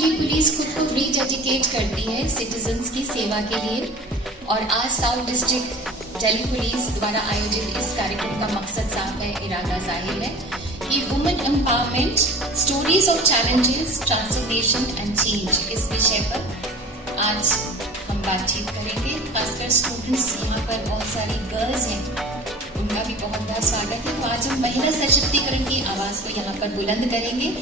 Delhi police खुद को रीडेडिकेट करती है सिटीजन्स की सेवा के लिए और आज साउथ डिस्ट्रिक्ट दिल्ली पुलिस द्वारा आयोजित इस कार्यक्रम का मकसद साफ है, इरादा जाहिर है कि women empowerment, stories of challenges, transformation and change इस विषय पर आज हम बातचीत करेंगे। खासकर स्टूडेंट्स यहाँ पर बहुत सारी गर्ल्स हैं, उनका भी बहुत बहुत स्वागत है। तो आज हम महिला सशक्तिकरण की आवाज को यहाँ पर बुलंद करेंगे।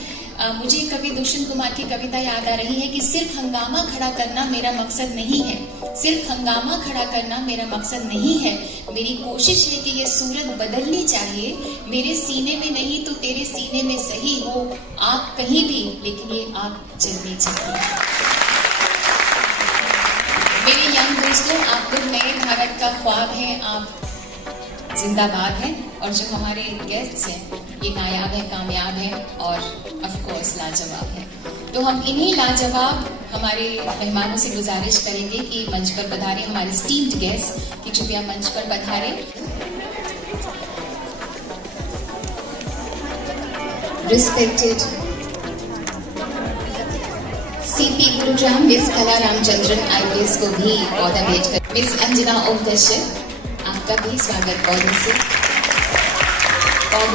मुझे कवि दुष्यंत कुमार की कविता याद आ रही है कि सिर्फ हंगामा खड़ा करना मेरा मकसद नहीं है, सिर्फ हंगामा खड़ा करना मेरा मकसद नहीं है, मेरी कोशिश है कि ये सूरत बदलनी चाहिए, मेरे सीने में नहीं तो तेरे सीने में सही हो आग कहीं भी, लेकिन ये आग जलनी चाहिए। मेरे यंग दोस्तों, आप लोग नए भारत का ख्वाब है, आप जिंदाबाद हैं और जो हमारे गेस्ट्स हैं ये नायाब है, कामयाब है और ऑफ कोर्स लाजवाब है। तो हम इन्हीं लाजवाब हमारे मेहमानों से गुजारिश करेंगे कि मंच पर पधारे हमारे स्टीम्ड गेस्ट कि कृपया मंच पर पधारे। रिस्पेक्टेड सीपी गुरुग्राम मिस कला रामचंद्रन IPS को भी पौधा भेजकर मिस अंजना ओम कश्यप, आपका भी स्वागत पौधे से और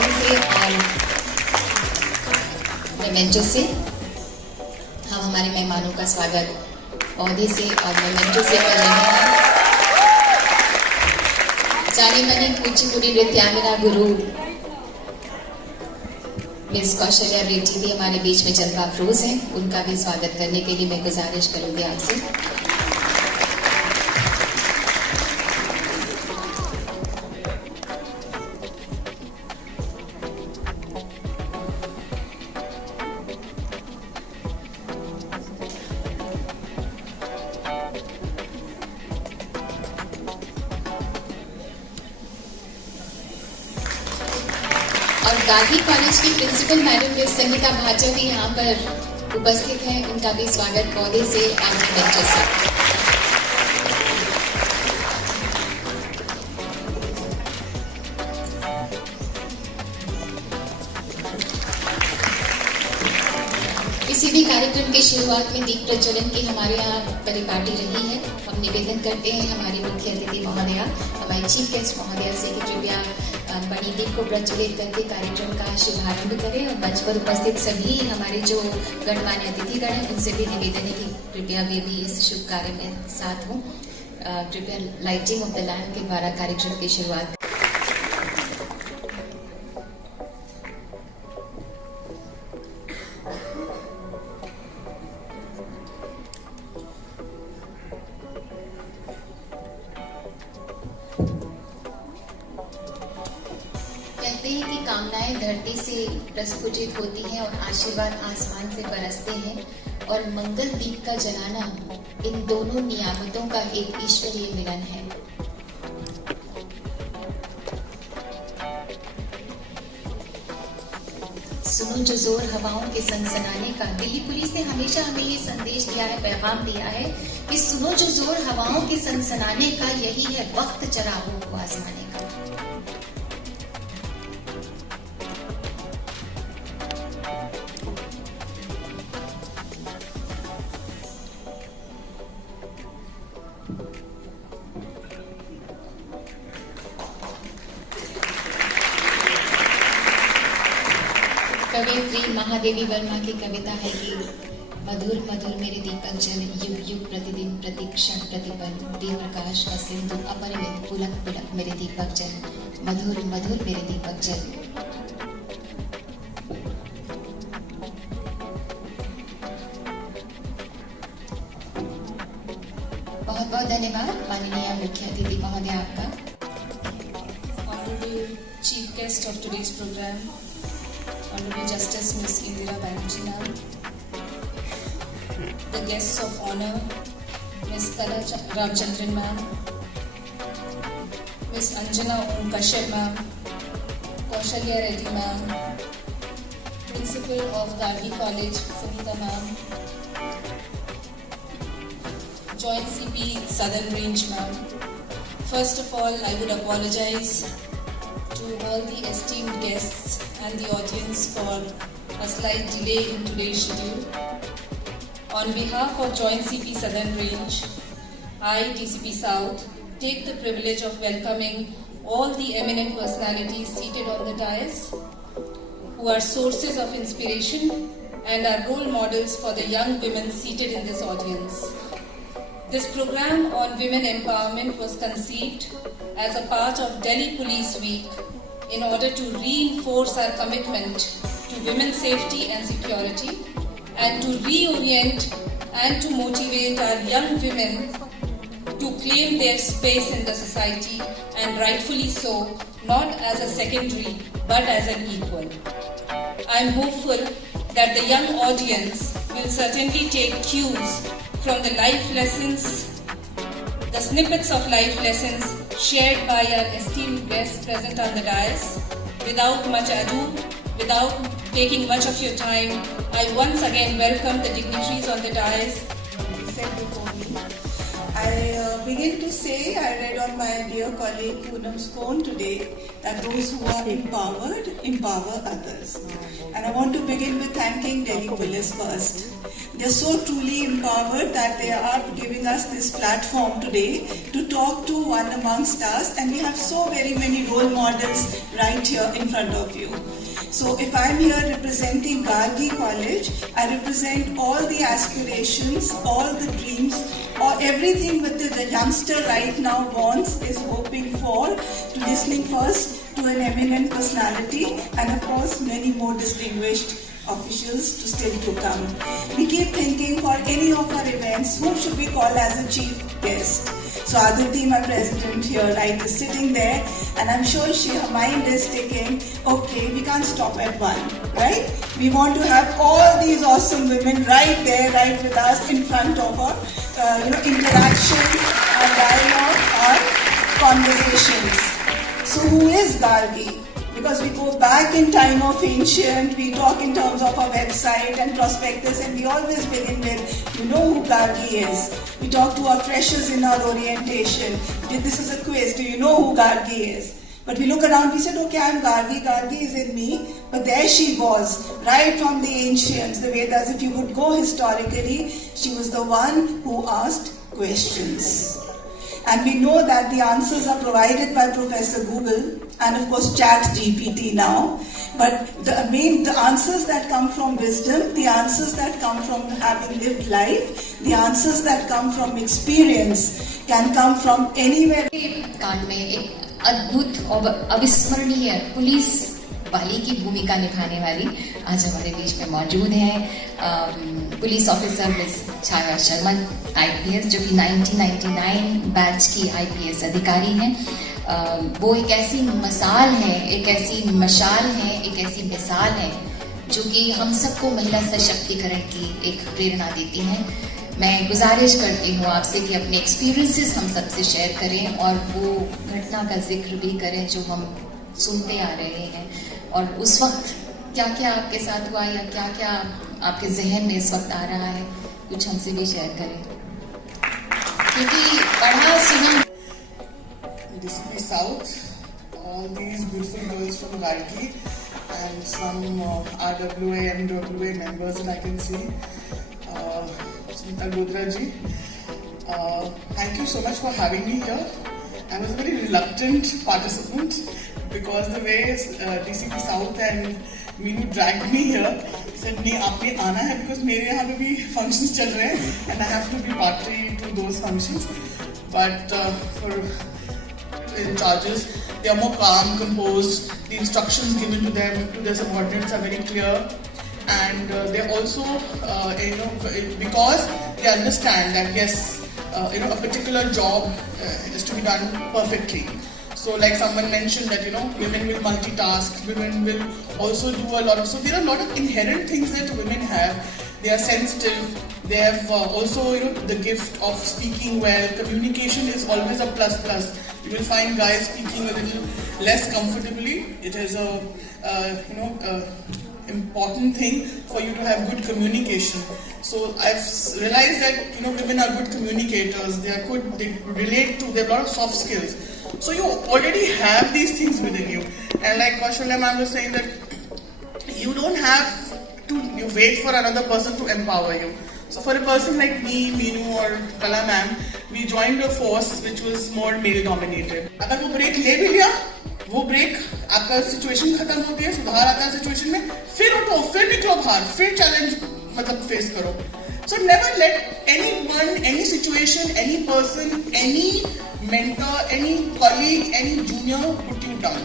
मेमेंटो से। हम हमारे मेहमानों का स्वागत पौधे से और मेमेंटो से कर रहे हैं। जानी मानी कुचिपुड़ी नृत्यांगना गुरु मिस कौशल्या रेड्डी भी हमारे बीच में जज्बा अफरोज हैं, उनका भी स्वागत करने के लिए मैं गुजारिश करूंगी आपसे। और गांधी कॉलेज की principal madam miss Sangeeta Bhatia भी यहाँ पर उपस्थित हैं, उनका भी स्वागत पौधे से और मेमेंटो से। किसी भी कार्यक्रम की शुरुआत में दीप प्रज्वलन की हमारे यहाँ परिपाटी रही है। हम निवेदन करते हैं हमारी मुख्य अतिथि महोदया, हमारी चीफ गेस्ट महोदया से कि कृपया बड़ी दीप को प्रज्वलित करके कार्यक्रम का शुभारंभ करें और मंच पर उपस्थित सभी हमारे जो गणमान्य अतिथिगण हैं उनसे भी निवेदन है कि कृपया वे भी इस शुभ कार्य में साथ हों। कृपया लाइटिंग ऑफ द लैम्प के द्वारा कार्यक्रम की शुरुआत। कहते हैं कि कामनाएं धरती से प्रस्फुटित होती हैं और आशीर्वाद आसमान से बरसते हैं और मंगल दीप का जलाना इन दोनों नियामतों का एक ईश्वरीय मिलन है। सुनो जो जोर हवाओं के सनसनाने का। दिल्ली पुलिस ने हमेशा हमें ये संदेश दिया है, पैगाम दिया है कि सुनो जो जोर हवाओं के सनसनाने का, यही है वक्त चरागों को आजमाने का। कवयित्री महादेवी वर्मा की कविता है कि मधुर मधुर मेरे दीपक जल, युग युग प्रतिदिन प्रतिक्षण प्रतिपल, दे प्रकाश का सिंधु अपरिमित पुलक पुलक मेरे दीपक जल, मधुर मधुर मेरे दीपक जल। बहुत बहुत धन्यवाद माननीय मुख्य अतिथि महोदय आपका। Honorable Chief Guest of today's program, Honorable Justice Ms. Indira Banerjee ma'am, the guests of honor, Ms. Kala Ramchandran ma'am, Ms. Anjana Om Kashyap ma'am, Kaushalya Reddy ma'am, Principal of Gandhi College, Sunita ma'am, Joint CP Southern Range ma'am. First of all, I would apologize to all the esteemed guests and the audience for a slight delay in today's schedule. On behalf of Joint CP Southern Range, I, DCP South, take the privilege of welcoming all the eminent personalities seated on the dais, who are sources of inspiration and are role models for the young women seated in this audience. This program on women empowerment was conceived as a part of Delhi Police Week in order to reinforce our commitment to women's safety and security, and to reorient and to motivate our young women to claim their space in the society, and rightfully so, not as a secondary but as an equal. I am hopeful that the young audience will certainly take cues from the life lessons, the snippets of life lessons shared by our esteemed guests present on the dais. Without much ado, without taking much of your time, I once again welcome the dignitaries on the dais. Said before me. I begin to say, I read on my dear colleague Poonam's phone today that those who are empowered, empower others. And I want to begin with thanking Delhi Police first. They're so truly empowered that they are giving us this platform today to talk to one amongst us, and we have so very many role models right here in front of you. So if I'm here representing Gargi College, I represent all the aspirations, all the dreams, or everything that the youngster right now wants, is hoping for, to listening first to an eminent personality, and of course many more distinguished officials to still to come. We keep thinking for any of our events, who should we call as a chief guest? So Aditi, my president here, right, is sitting there, and I'm sure her mind is thinking, okay, we can't stop at one, right? We want to have all these awesome women right there, right with us in front of our, interaction, our dialogue, our conversations. So who is Gargi? Because we go back in time of ancient, we talk in terms of our website and prospectus, and we always begin with, you know who Gargi is. We talk to our freshers in our orientation. This is a quiz, do you know who Gargi is? But we look around, we said, okay, I'm Gargi, Gargi is in me. But there she was, right from the ancients, the Vedas. If you would go historically, she was the one who asked questions. And we know that the answers are provided by Professor Google and of course ChatGPT now. But the answers that come from wisdom, the answers that come from having lived life, the answers that come from experience can come from anywhere. कांड में एक अद्भुत और अविस्मरणीय police वाली की भूमिका निभाने वाली आज हमारे बीच में मौजूद हैं पुलिस ऑफिसर मिस छाया शर्मा आईपीएस, जो कि 1999 बैच की आईपीएस अधिकारी हैं। वो एक ऐसी मसाल है, एक ऐसी मशाल है, एक ऐसी मिसाल है जो कि हम सबको महिला सशक्तिकरण की एक प्रेरणा देती हैं। मैं गुजारिश करती हूँ आपसे कि अपने एक्सपीरियंसेस हम सबसे शेयर करें और वो घटना का जिक्र भी करें जो हम सुनते आ रहे हैं, और उस वक्त क्या क्या आपके साथ हुआ या क्या क्या आपके जहन में इस वक्त आ रहा है, कुछ हमसे भी शेयर करें, क्योंकि पढ़ा सुना। DCP South, all these beautiful girls from Gargi and some RWA and MWA members that I can see. Smita Godra ji, thank you so much for having me here. I was a very reluctant participant because the way DCP South and Meenu dragged me here, said नहीं आपने आना है because मेरे यहाँ पे भी functions चल रहे हैं and I have to be party to those functions. But for in charges, they are more calm, composed. The instructions given to them, to their subordinates, are very clear, and they also, because they understand that yes, a particular job is to be done perfectly. So, like someone mentioned that women will multitask, women will also do a lot of. So there are a lot of inherent things that women have. They are sensitive. They have also the gift of speaking well. Communication is always a plus. You will find guys speaking a little less comfortably. It is a important thing for you to have good communication. So I've realized that women are good communicators. They are good. They relate to. They have a lot of soft skills. So you already have these things within you. And like Kaushalya ma'am was saying that you don't have to wait for another person to empower you. So for a person like me, Meenu or Kala ma'am, we joined a force which was more male dominated. अगर वो break ले भी लिया, वो break आपका situation खत्म होती है, सुधार आता है सिचुएशन में, फिर उठो, फिर निकलो बाहर, फिर चैलेंज मतलब फेस करो. So never let anyone, any situation, any person, any mentor, any colleague, any junior put you down.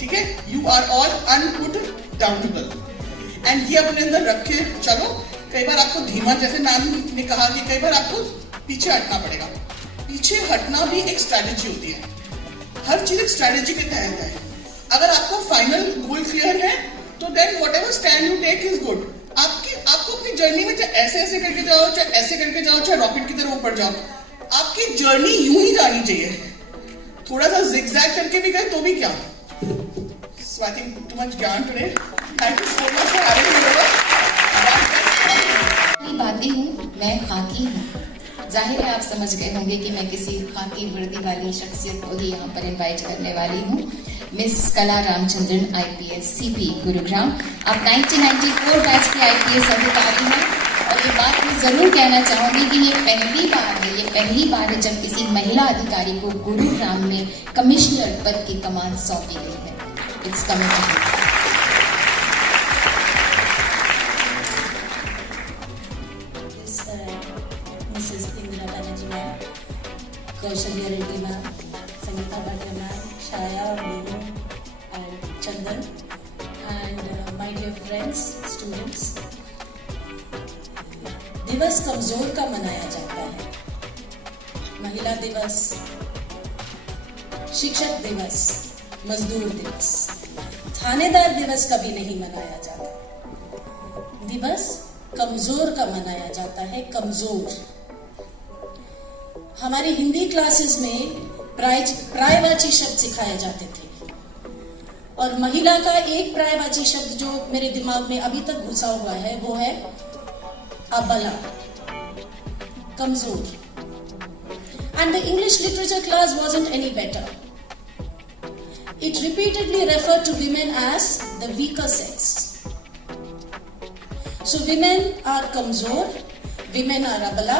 ठीक है? You are all unput downable. And ये अपने अंदर रख के चलो. कई बार आपको धीमा, जैसे मैम ने कहा कि कई बार आपको पीछे हटना पड़ेगा. पीछे हटना भी एक स्ट्रैटेजी होती है. हर चीज एक स्ट्रैटेजी के तहत है. अगर आपका फाइनल गोल क्लियर है तो then whatever stand you take is good. आपको अपनी जर्नी में चाहे ऐसे करके जाओ, चाहे ऐसे करके जाओ, चाहे रॉकेट की तरह ऊपर जाओ, आपकी जर्नी यूं ही जानी चाहिए. थोड़ा सा जिगजैग करके भी गए तो भी क्या. So I think too much ज्ञान today. Thank you so much for having me over. मैं बाती हूँ, मैं खाकी हूँ. जाहिर है आप समझ गए होंगे कि मैं किसी खाकी वर्दी वाली शख्सियत को ही यहाँ पर इनवाइट करने वाली हूँ. मिस कला रामचंद्रन IPS CP गुरुग्राम. आप 1994 बैच की IPS अधिकारी हैं और ये बात मैं जरूर कहना चाहूंगी कि ये पहली बार है जब किसी महिला अधिकारी को गुरुग्राम में कमिश्नर पद की कमान सौंपी गई है. It's coming. Mrs. Indira Banerjee ma'am, Kaushalya Reddy ma'am, Sangeeta Bhatia ma'am, Shaya, Meenu and Chandan, and my dear friends, students. दिवस कमजोर का मनाया जाता है. महिला दिवस, शिक्षक दिवस, मजदूर दिवस, थानेदार दिवस कभी नहीं मनाया जाता. दिवस कमजोर का मनाया जाता है. कमजोर. हमारी हिंदी क्लासेस में प्रायवाची शब्द सिखाए जाते थे और महिला का एक प्रायवाची शब्द जो मेरे दिमाग में अभी तक घुसा हुआ है वो है अबला, कमजोर. And the English literature class wasn't any better. It repeatedly referred to women as the weaker sex. So women are kamzor, women are abala,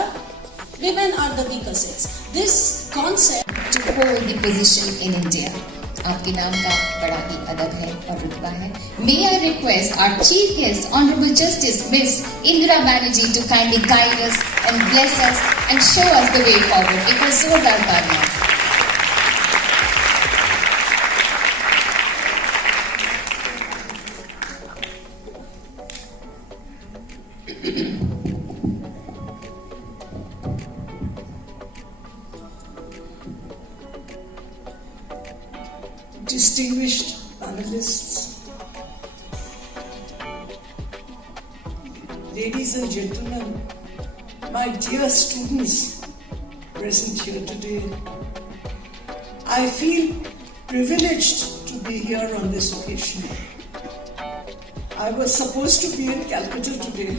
women are the weaker sex. This concept to hold the position in India. आपके नाम का बड़ा ही अदब है और रुतबा है. May I request our chief guest, Honorable Justice Miss Indira Banerjee, to kindly guide us and bless us and show us the way forward. एक बार जोरदार तालियां. Distinguished panelists, ladies and gentlemen, my dear students present here today, I feel privileged to be here on this occasion. I was supposed to be in Calcutta today.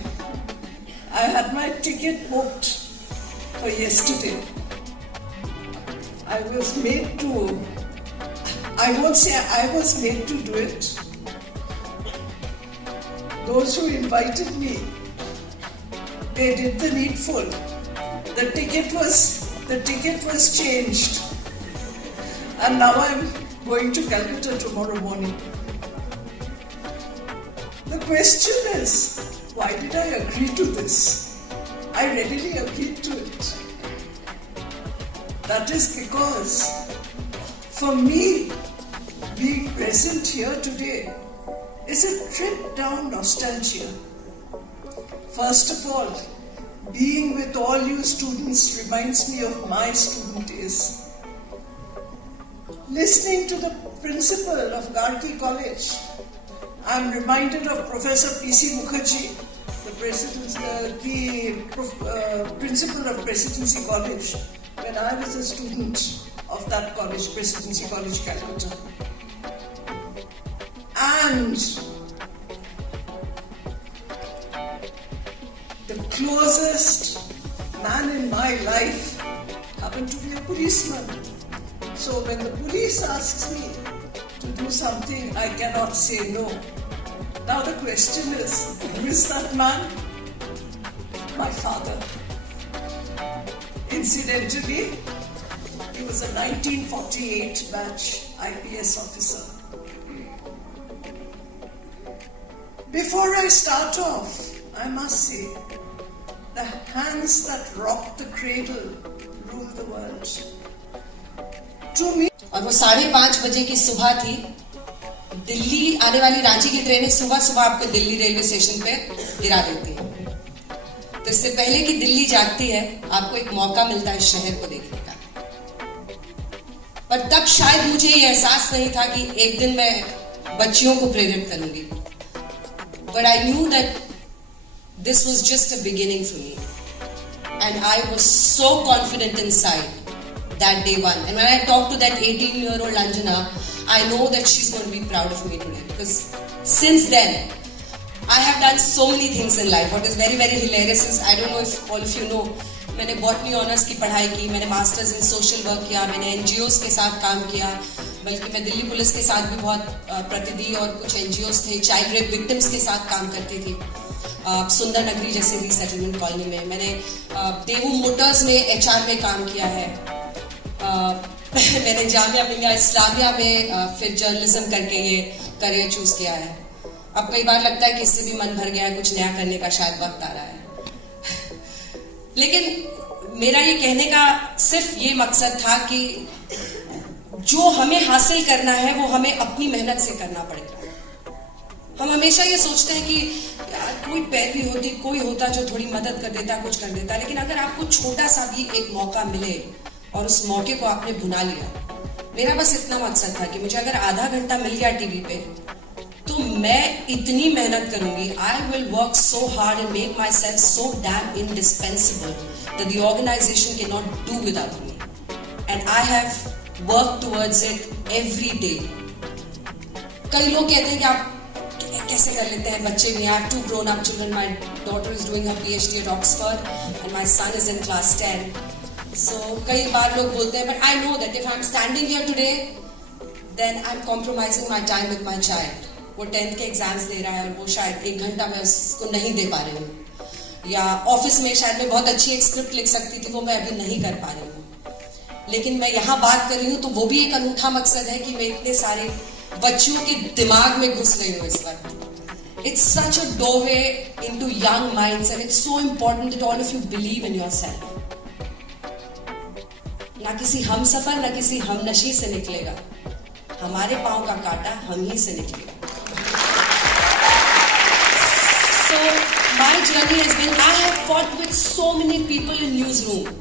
I had my ticket booked for yesterday. I won't say I was made to do it. Those who invited me, they did the needful. The ticket was changed. And now I'm going to Calcutta tomorrow morning. The question is, why did I agree to this? I readily agreed to it. That is because for me, being present here today is a trip down nostalgia. First of all, being with all you students reminds me of my student days. Listening to the principal of Gargi College, I am reminded of Professor P.C. Mukherjee, the principal of Presidency College, when I was a student of that college, Presidency College, Calcutta. And the closest man in my life happened to be a policeman. So when the police asks me to do something, I cannot say no. Now the question is, who is that man? my father. Incidentally, he was a 1948 batch IPS officer. Before I start off, I must say, the hands that rock the cradle rule the world. To me, और वो 5:30 बजे की सुबह थी. दिल्ली आने वाली रांची की ट्रेनें सुबह सुबह आपको दिल्ली रेलवे स्टेशन पे गिरा देती है. तो इससे पहले कि दिल्ली जागती है, आपको एक मौका मिलता है शहर को देखने का. पर तब शायद मुझे ये एहसास नहीं था कि एक दिन मैं बच्चियों को प्रेरित करूंगी. But I knew that this was just a beginning for me. And I was so confident inside that day one. And when I talked to that 18-year-old Anjana, I know that she's going to be proud of me today. Because since then, I have done so many things in life. What is very, very hilarious is, I don't know if all of you know, मैंने botany honours की पढ़ाई की, मैंने masters in social work किया, मैंने NGOs के साथ काम किया, बल्कि मैं दिल्ली पुलिस के साथ भी बहुत प्रतिनिधि और कुछ एनजीओज थे, चाइल्ड रेप विक्टिम्स के साथ काम करती थी. सुंदर नगरी जैसे रीसेटलमेंट कॉलोनी में मैंने देवू मोटर्स में एचआर में काम किया है. मैंने जामिया मिलिया इस्लामिया में फिर जर्नलिज्म करके ये करियर चूज किया है. अब कई बार लगता है कि इससे भी मन भर गया है, कुछ नया करने का शायद वक्त आ रहा है. लेकिन मेरा ये कहने का सिर्फ ये मकसद था कि जो हमें हासिल करना है वो हमें अपनी मेहनत से करना पड़ेगा. हम हमेशा ये सोचते हैं कि यार कोई पैरवी होती, कोई होता जो थोड़ी मदद कर देता, कुछ कर देता. लेकिन अगर आपको छोटा सा भी एक मौका मिले और उस मौके को आपने भुना लिया, मेरा बस इतना मकसद था कि मुझे अगर आधा घंटा मिल गया टीवी पे, तो मैं इतनी मेहनत करूंगी. I will work so hard and make myself so damn indispensable that the organisation can not do without me. And I have work towards it every day. कई लोग कहते हैं कि आप कैसे कर लेते हैं, बच्चे भी. I have 2 grown up children. My daughter is doing her PhD at Oxford and my son is in class 10. So कई बार लोग बोलते हैं, but I know that if I'm standing here today, then I'm compromising my time with my child. वो 10th के exams दे रहा है और वो शायद 1 घंटा मैं उसको नहीं दे पा रही हूँ. या ऑफिस में शायद मैं बहुत अच्छी एक स्क्रिप्ट लिख सकती थी, वो मैं अभी नहीं कर पा रही हूँ. लेकिन मैं यहाँ बात कर रही हूँ तो वो भी एक अनूठा मकसद है कि मैं इतने सारे बच्चियों के दिमाग में घुस रही हूँ इस वक्त. It's such a doorway into young minds and it's so important that all of you believe in yourself. ना किसी हम सफर ना किसी हम नशी से निकलेगा, हमारे पांव का कांटा हम ही से निकलेगा. So my journey has been, I have fought with so many people in newsroom.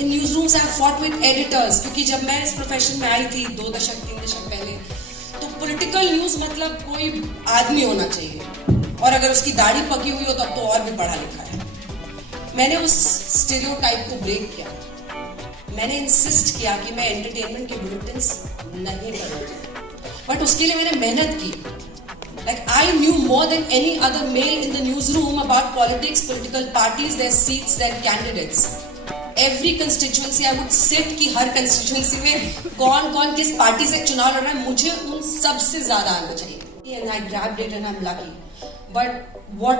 In newsrooms I have fought with editors, क्योंकि जब मैं इस प्रोफेशन में आई थी 2 दशक 3 दशक पहले, तो पॉलिटिकल न्यूज मतलब कोई आदमी होना चाहिए, और अगर उसकी दाढ़ी पकी हुई हो तब तो और भी पढ़ा लिखा है. मैंने उस स्टीरियोटाइप को ब्रेक किया. मैंने इंसिस्ट किया कि मैं एंटरटेनमेंट के बुलेटिन्स नहीं करूंगा, बट उसके लिए मैंने मेहनत की. Like I knew more than any other male in the newsroom about politics, political parties, their seats, their candidates. Every constituency I would sit कि हर constituency में कौन कौन किस पार्टी से चुनाव लड़ रहा है, मुझे उन सबसे ज्यादा आना चाहिए. And I grabbed it and I'm lucky. But what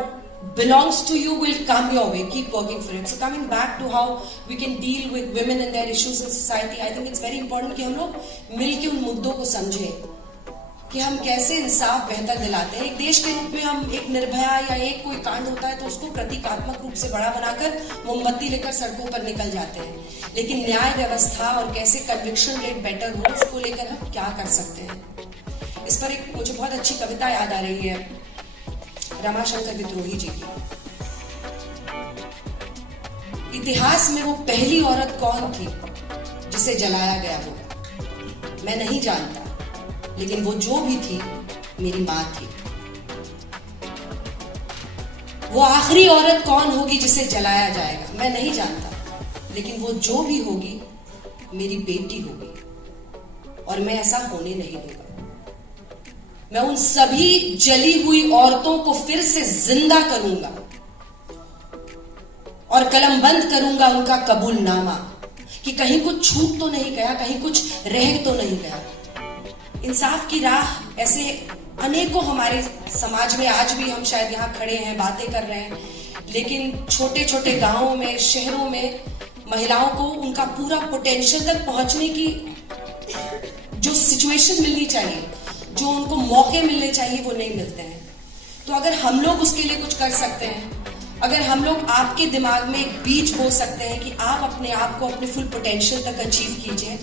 belongs to you will come your way. Keep working for it. So coming back to how we can deal with women and their issues in society, I think it's very important कि हम लोग मिलके उन मुद्दों को समझें कि हम कैसे इंसाफ बेहतर दिलाते हैं. एक देश के रूप में हम एक निर्भया या एक कोई कांड होता है तो उसको प्रतीकात्मक रूप से बड़ा बनाकर मोमबत्ती लेकर सड़कों पर निकल जाते हैं. लेकिन न्याय व्यवस्था और कैसे कन्विक्शन रेट बेटर हो, इसको लेकर हम क्या कर सकते हैं. इस पर एक मुझे बहुत अच्छी कविता याद आ रही है रमाशंकर विद्रोही जी की. इतिहास में वो पहली औरत कौन थी जिसे जलाया गया होगा, मैं नहीं जानता, लेकिन वो जो भी थी मेरी मां थी. वो आखिरी औरत कौन होगी जिसे जलाया जाएगा, मैं नहीं जानता, लेकिन वो जो भी होगी मेरी बेटी होगी, और मैं ऐसा होने नहीं दूंगा. मैं उन सभी जली हुई औरतों को फिर से जिंदा करूंगा और कलमबंद करूंगा उनका कबूलनामा कि कहीं कुछ छूट तो नहीं गया, कहीं कुछ रह तो नहीं गया. इंसाफ की राह ऐसे अनेकों हमारे समाज में आज भी हम शायद यहाँ खड़े हैं, बातें कर रहे हैं, लेकिन छोटे छोटे गांवों में, शहरों में महिलाओं को उनका पूरा पोटेंशियल तक पहुंचने की जो सिचुएशन मिलनी चाहिए, जो उनको मौके मिलने चाहिए, वो नहीं मिलते हैं। तो अगर हम लोग उसके लिए कुछ कर सकते हैं, अगर हम लोग आपके दिमाग में एक बीज बो सकते हैं कि आप अपने आप को अपने फुल पोटेंशियल तक अचीव कीजिए,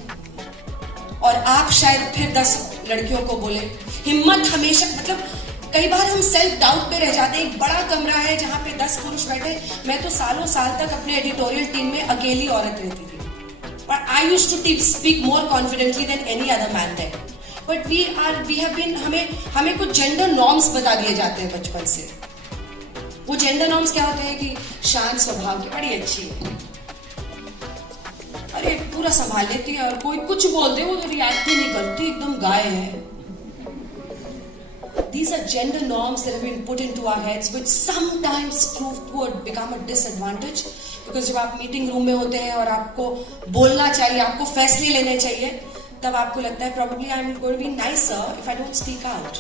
और आप शायद फिर 10 लड़कियों को बोले, हिम्मत हमेशा, मतलब कई बार हम सेल्फ डाउट पे रह जाते हैं। एक बड़ा कमरा है जहां पे 10 पुरुष बैठे, मैं तो सालों साल तक अपने एडिटोरियल टीम में अकेली औरत रहती थी, but I used to speak more confidently than any other man there. But we have been, हमें कुछ जेंडर नॉर्म्स बता दिए जाते हैं बचपन से। वो जेंडर नॉर्म्स क्या होते हैं कि शांत स्वभाव की, बड़ी अच्छी है, अरे पूरा संभाल लेती है, और कोई कुछ बोल दे वो रिएक्ट ही नहीं करती, एकदम गाय है। These are gender norms that have been put into our heads, which sometimes prove to become a disadvantage. Because जब आप मीटिंग रूम में होते हैं और आपको बोलना चाहिए, आपको फैसले लेने चाहिए, तब आपको लगता है probably I'm going to be nicer if I don't speak out.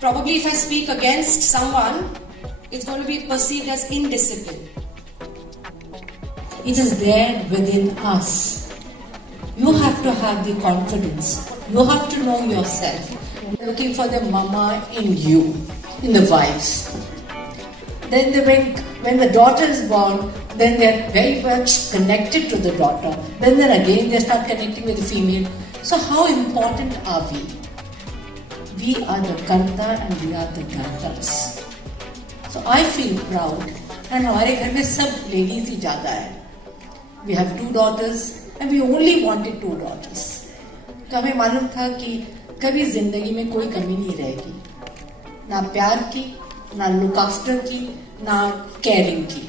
Probably if I speak against someone, it's going to be perceived as indiscipline. It is there within us. You have to have the confidence. You have to know yourself. Looking for the mama in you, in the wives. Then when the daughter is born, then they are very much connected to the daughter. Then again they start connecting with the female. So how important are we? We are the Karta and we are the Kartas. So I feel proud. And हमारे घर में सब ladies ही ज़्यादा है. We have 2 daughters and we only wanted 2 daughters. तो हमें मालूम था कि कभी जिंदगी में कोई कमी नहीं रहेगी, ना प्यार की, ना लुक आफ्टर की, ना केयरिंग की,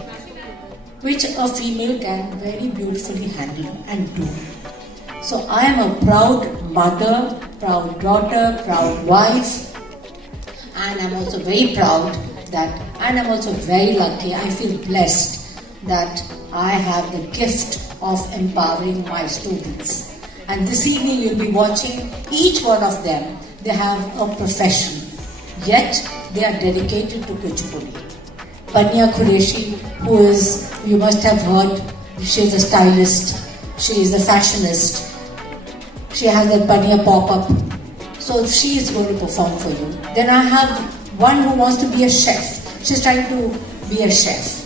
which a female can very beautifully handle and do. So I am a proud mother, proud daughter, proud wife, and I'm also very proud that, and I'm also very lucky, I feel blessed that I have the gift of empowering my students. And this evening you'll be watching each one of them. They have a profession, yet they are dedicated to Kuchipudi. Panya Qureshi, who is, you must have heard, she is a stylist, she is a fashionist, she has a Panya pop-up, so she is going to perform for you. Then I have one who wants to be a chef. She's trying to be a chef.